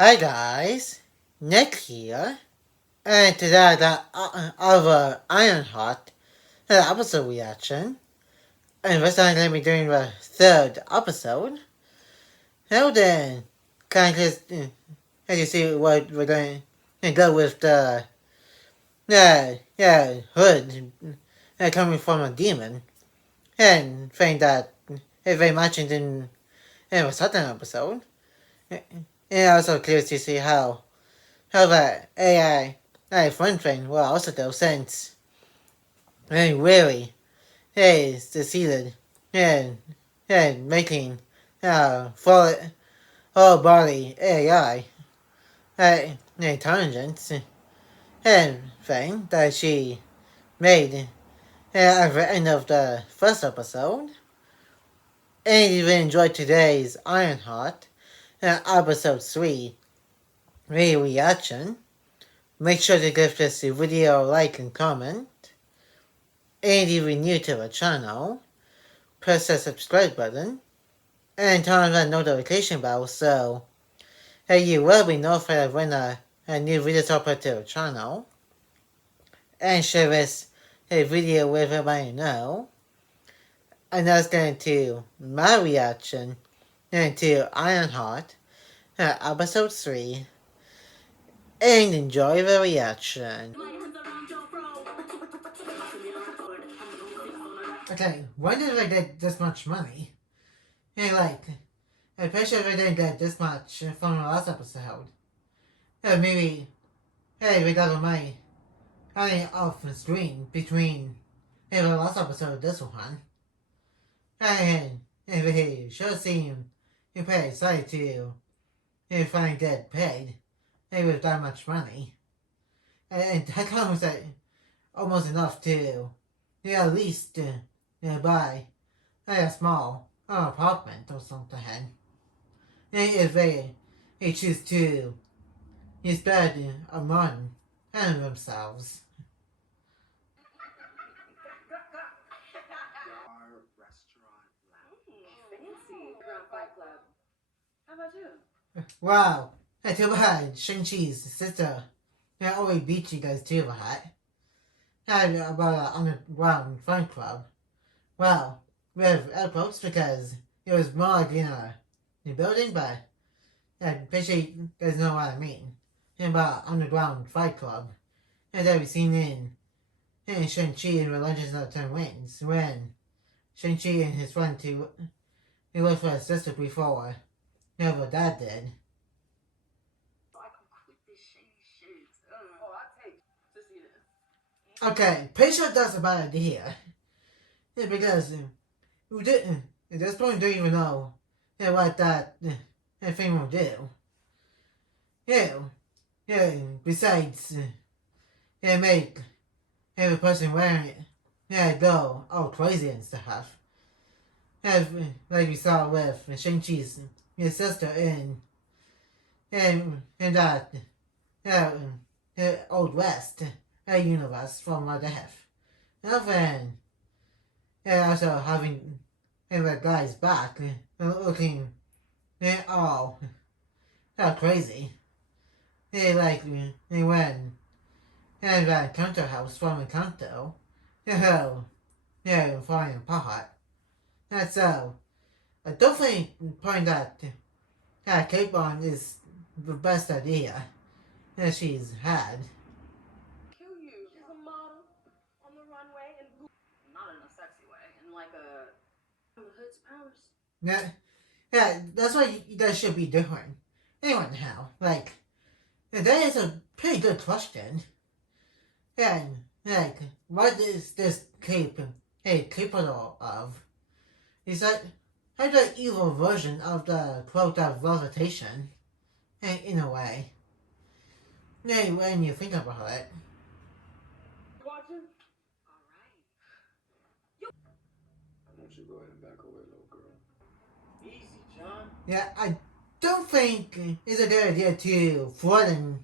Hi guys, Nick here, and today the our Ironheart episode reaction, and this time I'm going to be doing the third episode. Now then, can I just, as you see what we're doing, and go with the, hood, coming from a demon, and think that it's very much in the second episode, and also curious to see how the AI friend thing will also do since they really is succeeded in making full body AI intelligence and thing that she made at the end of the first episode. And if you enjoyed today's Ironheart episode 3 reaction, make sure to give this video a like and comment. And if you're new to the channel, press the subscribe button and turn on the notification bell so you will be notified when a new video is uploaded to the channel. And share this video with everybody you know. And that's going to my reaction to Ironheart episode 3. And enjoy the reaction. Okay, when did I get this much money? Hey, I'm pretty sure I didn't get this much from the last episode. Maybe, we got the money off the screen between the last episode of this one. And we sure seem pretty excited to finally get paid with that much money. And that comes at almost enough to at least buy a small apartment or something. And if they choose to spend a month on themselves. How about you? Wow, too bad Shang-Chi's sister already beat you guys to that. Had about an underground fun club. Well, with airports because it was more like in a building, but I'm pretty sure you guys know what I mean. About underground fight club. And that we've seen in Shang-Chi in the Legends of the Ten Rings when Shang-Chi and his friend he looked for his sister before never dad did. Okay, pretty sure that's a bad idea. Yeah, because we didn't. At this point, we don't even know what that thing will do. Besides, make every person wearing it go all crazy and stuff. Like we saw with Shang-Chi's his sister in that Old West universe from what they have. And then also having the guy's back looking all crazy. Like when that Kanto house from Kanto, falling apart. And so I don't think point that Kate Bond is the best idea that she's had. Kill you. She's a model on the runway and not in a sexy way, in like a hood's powers. Yeah, that's what you guys should be doing. Anyhow, that is a pretty good question. And what is this cape capable of? Is that the evil version of the quote of levitation? In a way. When you think about it. Watching? Alright. I want you to go ahead and back away, little girl. Easy, John. Yeah, I don't think it's a good idea to threaten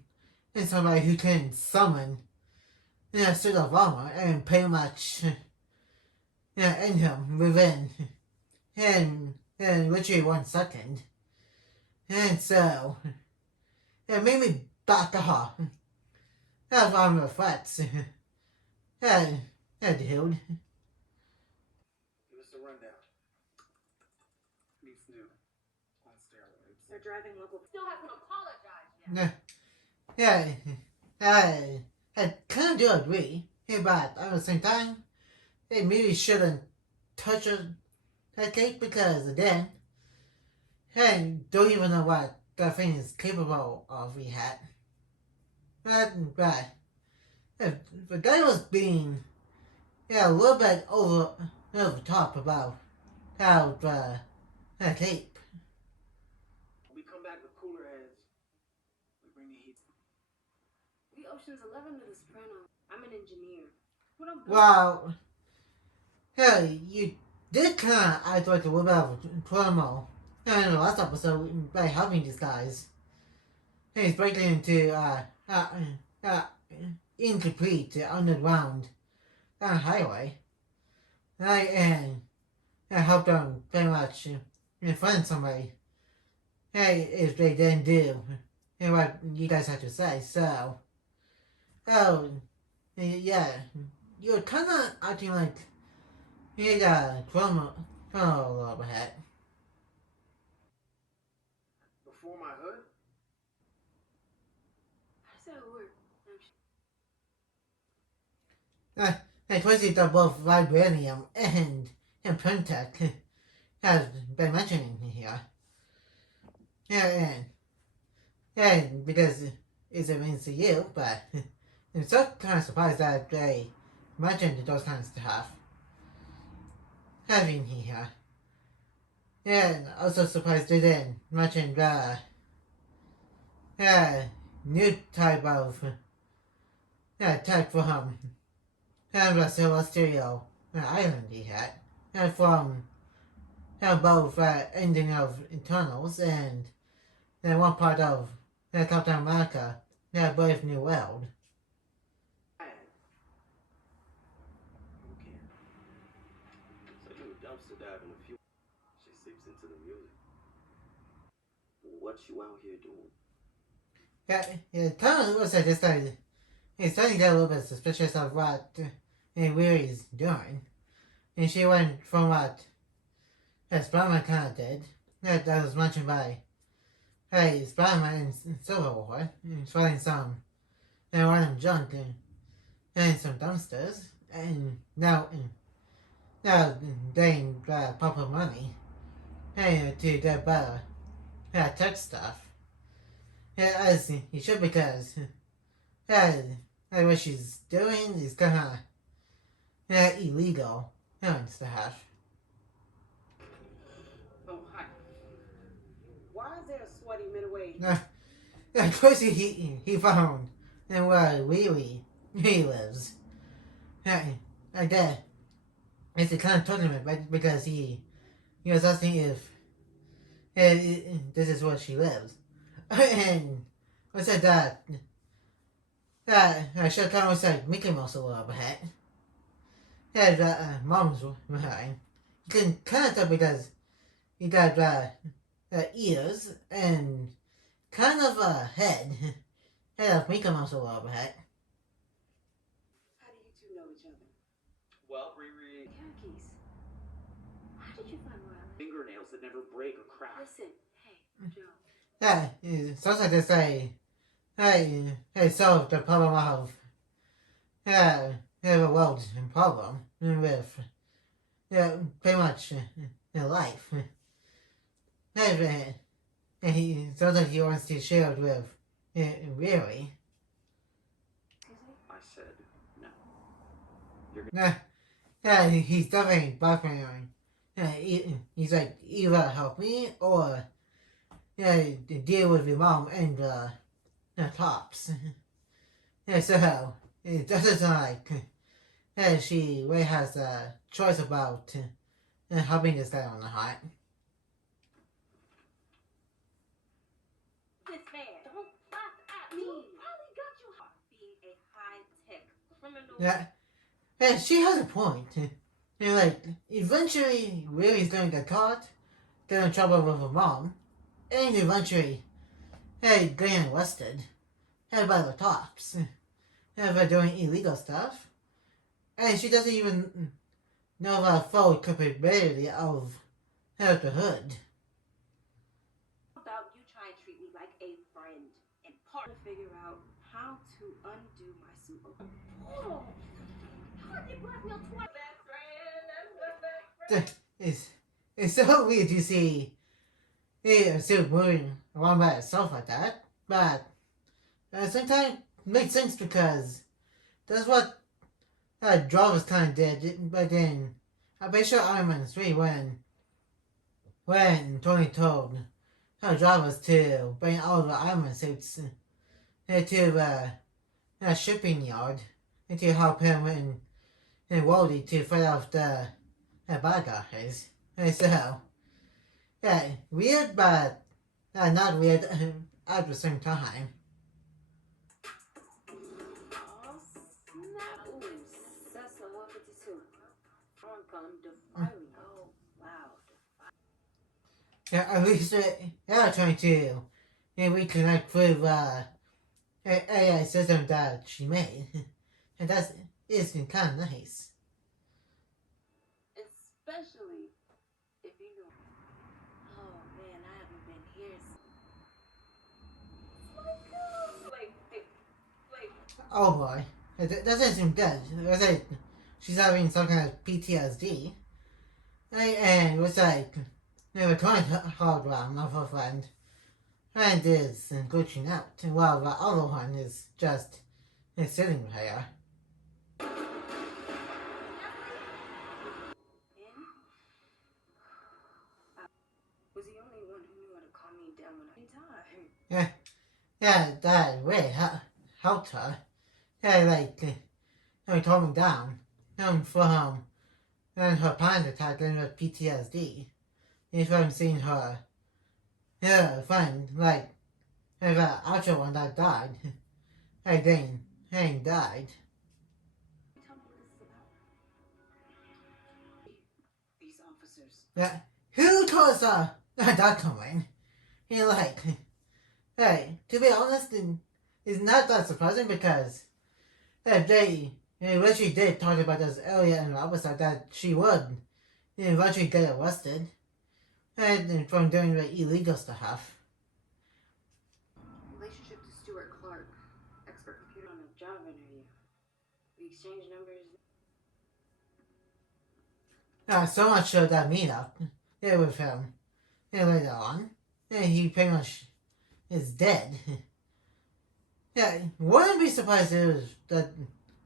somebody who can summon a suit of armor and pretty much end him within literally 1 second. And so It made me back off. That's why I'm reflects. Hey, dude. Give us a rundown. Meets new. On steroids. They're driving local. Still hasn't apologized yet. Yeah, I kind of do agree. Hey, but at the same time, they maybe shouldn't touch that cake because then, hey, don't even know what that thing is capable of yet. But if the guy was being, a little bit over the top about how the cape. When we come back with cooler heads, we bring the heat. We Ocean's 11 to the Sopranos. I'm an engineer. What I'm Well, hey, you did kind of act like a little bit of a promo in the last episode by helping these guys. He's breaking into incomplete underground highway, right? And help them pretty much find somebody. Hey, if they didn't do what you guys have to say, so yeah, you're kind of acting like you got a promo a little bit. Before my hood? How does that work? And Twisty that both Vibranium and Pentec has been mentioning here. And because it's a means to you, but I'm so kind of surprised that they mentioned those kinds of stuff. Having here. And also surprised they didn't mention the new type of tech from the Celestial Island he had. And from both ending of Eternals and then one part of Captain America, Brave New World. Okay. So you dumpster diving a few. She seeps into the music. What you out here doing? It kind of looks like this guy is starting to get a little bit suspicious of what Weary's doing. And she went from what Spider-Man kind of did, that was mentioned by Spider-Man in Civil War, finding some random junk and some dumpsters, and now getting proper money to get better tech stuff. As he should, because what she's doing is kind of illegal and stuff. Oh, hi. Why is there a sweaty midway? Of course he found and where Wee he lives. Like that. It's a kind of tournament, right? Because he was asking if this is where she lives. And I said that I should kind of looks like Mickey Mouse a little bit. That mom's wearing. You can kind of tell because he got ears and kind of a head of Mickey Mouse a little bit. How do you two know each other? Well, Riri. Khakis. How did you find Riley? Fingernails that never break or crack. Listen, hey, Joe. Yeah, it sounds like they say, hey, solve the problem of, the world's problem with, pretty much, life. And he sounds like he wants to share it with, Weary. I said no. You're gonna. Yeah, he's definitely blackmailing. He's like, either help me or deal with your mom and the cops. So it doesn't sound like she really has a choice about helping this guy on the heart. This man. Don't laugh at me. Probably got you hot being a high-tech criminal. Yeah, she has a point. Eventually, Willie's going to get caught, get in trouble with her mom, and eventually, getting arrested by the cops for doing illegal stuff. And she doesn't even know the full capability of the hood. About you try and treat me like a friend and part to figure out how to undo my super. Oh, how did they blackmail twice? Best friend, that's the best friend. It's so weird to see Sue moving around by herself like that, but sometimes it makes sense because that's what Jarvis kind of did. But then I'm pretty sure Iron Man 3 when Tony told Jarvis to bring all the Iron Man suits to the shipping yard and to help him and Wally to fight off the bad guys. And so, yeah, weird, but not weird at the same time. Oh, snap. Ooh, Cessna 152. Front gun defiring. Oh, wow. Yeah, at least they're trying to reconnect with AI system that she made. And that is kind of nice. Especially if you know. Oh man, I haven't been here since. Wait. Oh boy, that doesn't seem good. It's like she's having some kind of PTSD. And it was like the current hologram of her friend is glitching out, while the other one is just sitting there. Was the only one who knew how to calm me down when I time. Yeah, that really helped her. Yeah, like calming down from her panic attack and her PTSD. From seeing her friend, like the actual one that died, then died. Tell me what this is about. These officers. Yeah, who told us that coming? Like, hey, to be honest, it's not that surprising because they eventually did talk about this earlier in the episode that she would eventually get arrested and from doing the illegal stuff. Relationship to Stuart Clark, expert computer on a job interview. We exchanged numbers. So much so that meetup with him later on, he pretty much is dead. Yeah, wouldn't be surprised if it was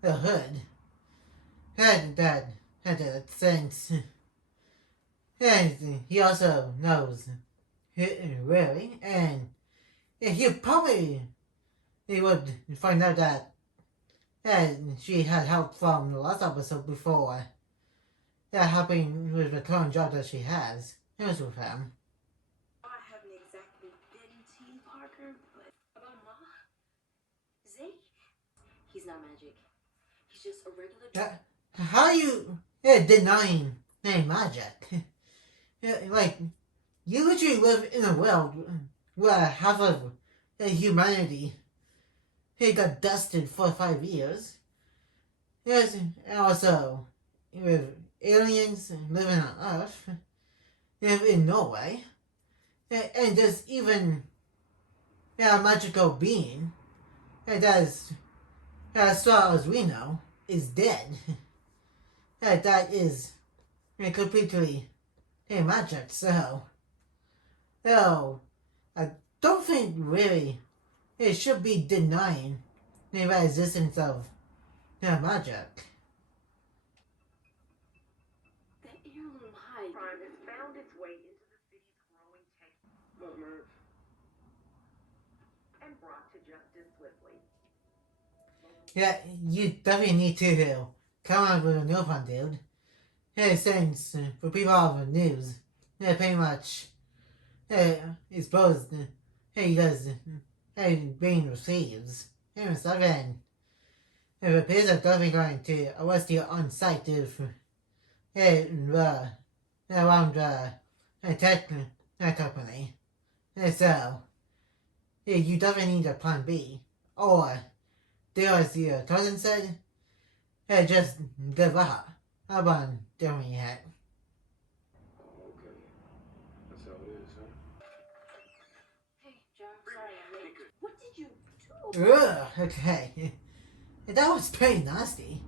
the hood had that since. And he also knows really, and he probably would find out that she had help from the last episode before helping with the current job that she has. It was with him. I haven't exactly been Team Parker, but about Ma? Zeke? He's not magic. He's just a regular. How are you denying magic? Like, you literally live in a world where half of humanity got dusted for 5 years. Yes, and also with aliens living on Earth, in Norway, and there's even a magical being that is, as far as we know, is dead. That is completely magic. So I don't think really it should be denying the existence of magic. The heirloom hide. Crime has found its way into the city's growing tech Merv. and brought to justice swiftly. Yeah, you definitely need to come out with a new one, dude. Since for people of the news, pretty much exposed you guys being received and stuff, and it appears that they're going to arrest you on site if around the tech company. So hey, you definitely need a plan B. Or, do as your cousin said, hey, just give up. How about doing it? Oh, okay. That's how it is, huh? Hey, John, sorry I'm late. What did you do? Ugh, okay. That was pretty nasty.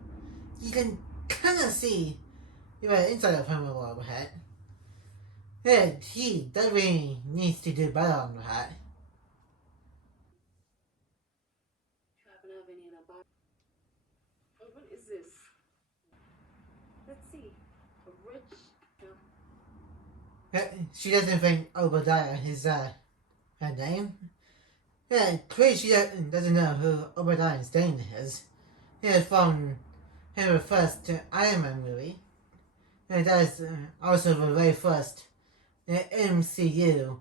You can kind of see the inside of him a little bit. And he definitely needs to do better on that. Do you happen to have any antibiotics? Oh, what is this? Let's see. A rich. She doesn't think Obadiah is her name. Yeah, clearly she doesn't know who Obadiah Stane is. Yeah, from the first Iron Man movie. And that's also the very first MCU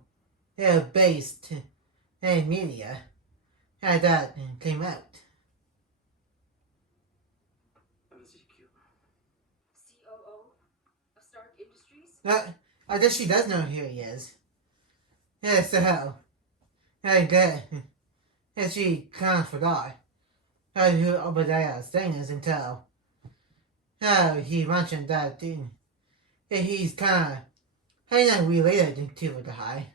based media that came out. MCQ. COO of Stark Industries? I guess she does know who he is. Yeah, so, good. And she kind of forgot who Obadiah Stane is until he mentioned that he's kind of related to the guy.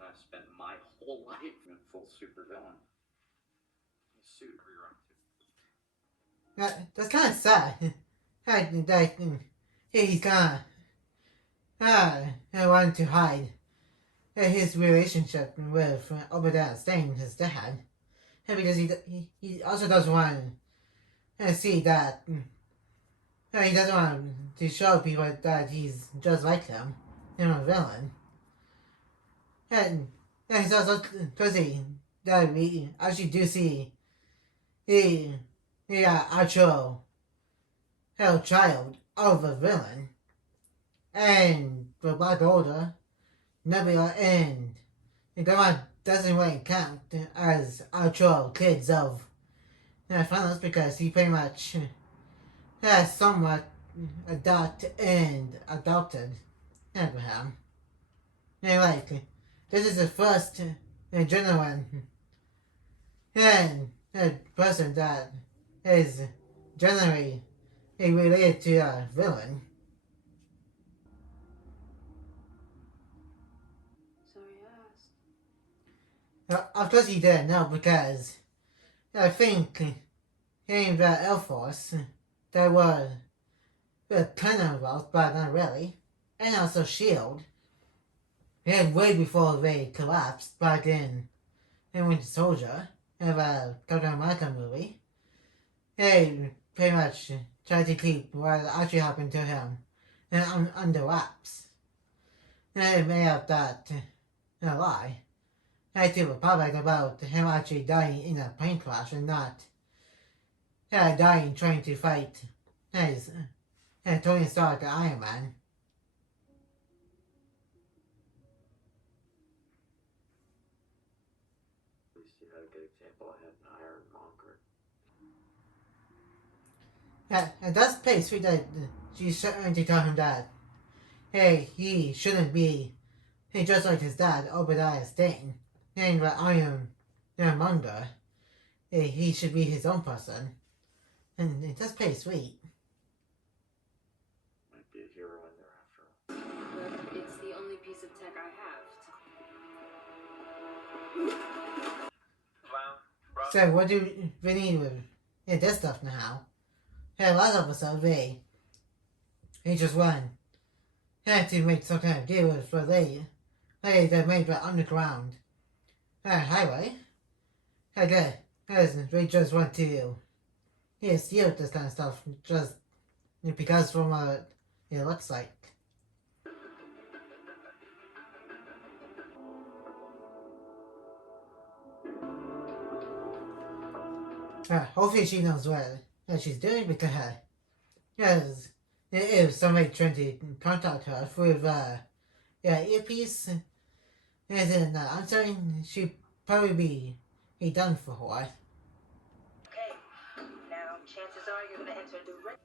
I've spent my whole life in full supervillain. Suit you're up to. That's kind of sad. that he's kind of wanting to hide his relationship with Obadiah Stane, his dad, because he also doesn't want to see that. He doesn't want to show people that he's just like them, a villain. And he's also crazy that we actually do see the actual child of a villain, and the Black Order, Nebula, and Gamma doesn't really count as actual kids of Thanos because he pretty much has somewhat adopted Abraham. And like, this is the first genuine person that is generally related to a villain. Sorry I asked. Of course he did, no, because I think in the Air Force they were kind of involved, but not really. And also S.H.I.E.L.D. And way before they collapsed back in Winter Soldier, in the Captain America movie, they pretty much tried to keep what actually happened to him under wraps. And they made up that lie to the public about him actually dying in a plane crash and not dying trying to fight his Tony Stark Iron Man. At least you had a good example. I had an ironmonger. And that's pretty sweet that she's trying to tell him that, hey, he shouldn't be just like his dad, Obadiah Stane, and the Ironmonger. Hey, he should be his own person. And that's pretty sweet. Might be a hero in there after all. But it's the only piece of tech I have. So what do we need with this stuff now? Last episode he just had to make some kind of deal with what they made the underground highway. Good. They just want to steal this kind of stuff just because from what it looks like. Hopefully she knows what she's doing because if somebody trying to contact her through the earpiece, and then answering, she'd probably be done for her. Okay, now chances are you're gonna enter the ring.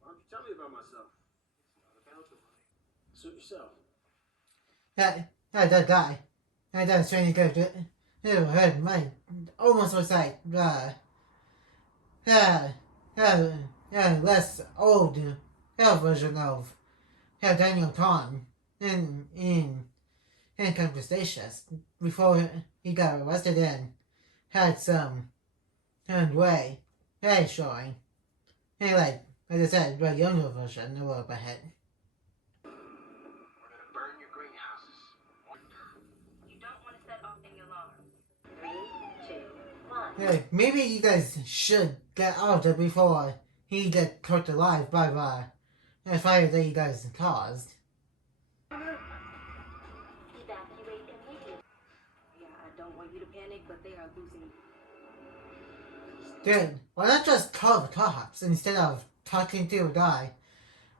Why don't you tell me about myself? It's not about the money. Suit yourself. That guy. That's trying to go to Hood. My almost looks like less old version of Daniel Tom in Conversations before he got arrested and had some way showing. And like I said, the younger version a little bit. Burn your greenhouses. You don't want to set off any alarms. 3, 2, 1. Yeah, maybe you guys should get out there before he gets cooked alive by the fire that you guys caused. Evacuate immediately. Yeah, I don't want you to panic, but they are losing. Dude, why not just call the cops instead of talking to a guy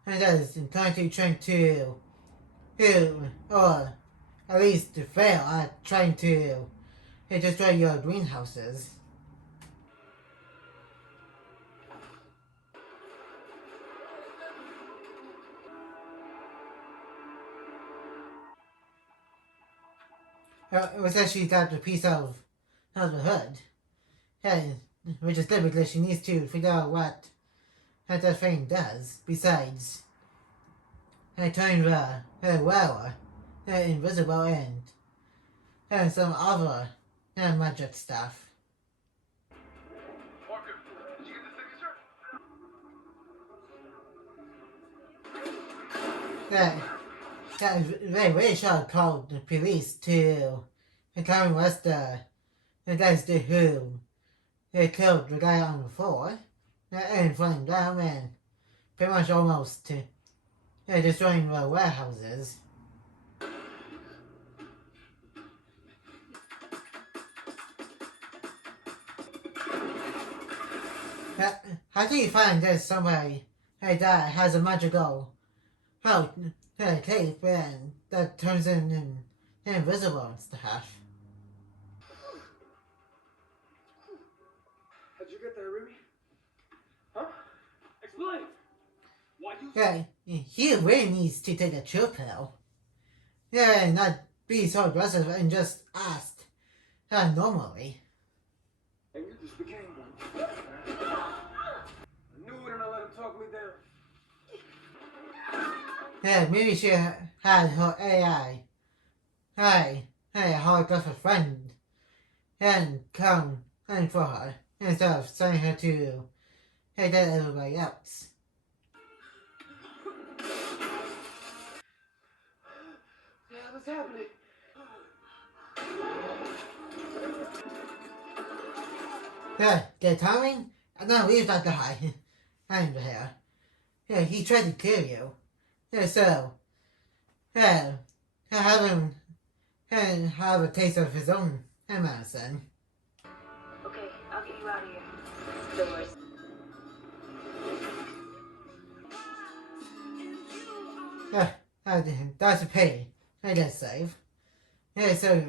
and just trying to or at least to fail at trying to destroy your greenhouses? It was actually got a piece of the hood. And which is good because she needs to figure out what that thing does besides turn her wearer invisible and some other magic stuff. Parker, did you get the signature? They really should have called the police to come arrest the guys who they killed the guy on the floor and flying down and pretty much almost destroying the warehouses. How do you find there's somebody that has a magical cape and that turns invisible and stuff? How'd you get there, Ruby? Huh? Explain. Why you? Yeah, he really needs to take a chill pill. Yeah, and not be so aggressive and just ask normally. And you just became one. I knew it and I let him talk me down. Yeah, maybe she had her AI. Hey, holographic friend. And come and for her instead of sending her to get everybody else. Yeah, what's happening? Yeah, get timing? And now leave that guy. I'm here. Yeah, he tried to kill you. Yeah, so have him have a taste of his own medicine. Okay, I'll get you out of here. Doors. That's a pity. I guess save. Yeah, so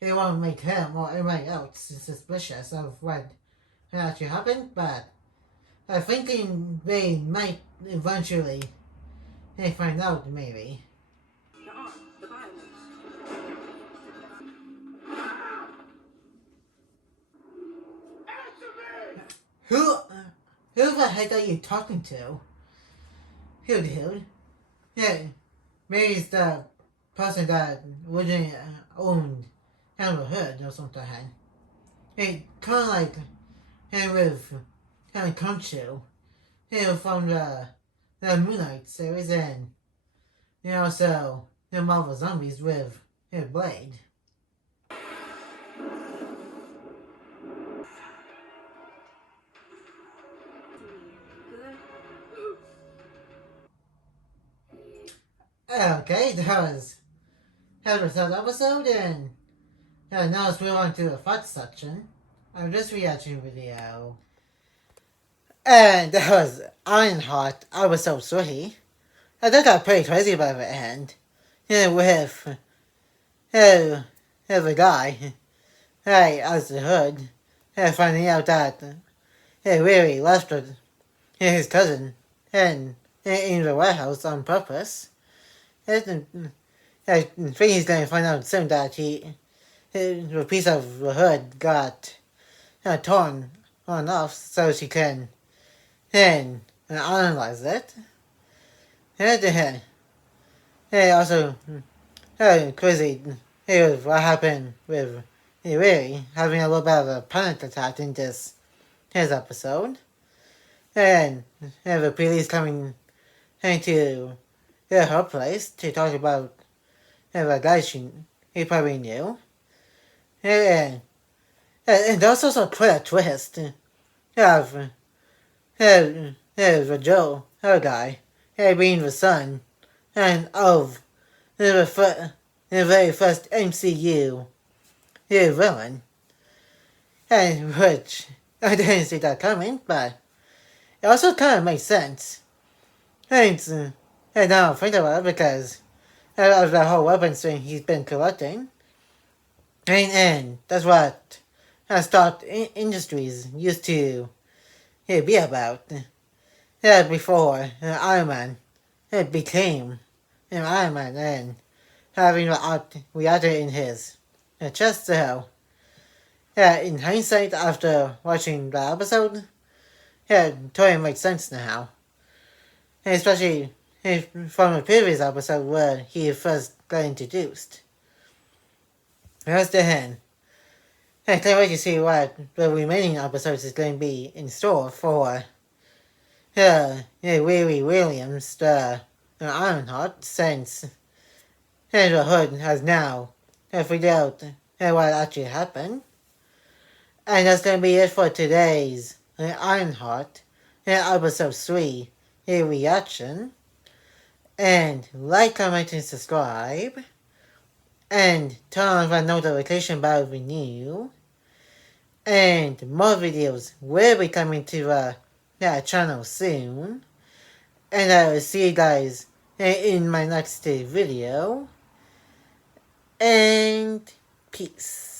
he won't make him or anybody else suspicious of what actually happened, but I'm thinking they might eventually find out, maybe. The arm, the Bibles. Who the heck are you talking to? Who, dude? Yeah, maybe it's the person that originally owned Amber Hood or something. It kind of like with kind of Conchu, from the Moonlight series, and also the Marvel Zombies with Blade. Okay, that was the third episode, and now let's move on to the thoughts section of this reaction video. And that was Ironheart episode 3. I think got pretty crazy by the end. With the guy, as the Hood, finding out that he really left his cousin in the warehouse on purpose. And I think he's going to find out soon that a piece of the hood got torn off so she can then analyze it. And also, crazy, what happened with really having a little bit of a panic attack in his episode. And the police coming into her place to talk about a guy he probably knew. And there's also quite a twist of the Joe, her guy, being the son and of the very first MCU villain. And which I didn't see that coming, but it also kind of makes sense. And now I think about it because of the whole weapons thing he's been collecting. And that's what Stark Industries used to be about. Before Iron Man became Iron Man and having the reactor in his chest. So, in hindsight, after watching the episode, totally makes sense now. And especially from the previous episode where he first got introduced. Here's the hand. I can't wait to see what the remaining episodes is going to be in store for Riri Williams, the Ironheart, since the Hood has now figured out what actually happened. And that's going to be it for today's Ironheart episode 3 reaction. And like, comment, and subscribe. And turn on the notification bell if you're new. And more videos will be coming to the channel soon. And I will see you guys in my next video. And peace.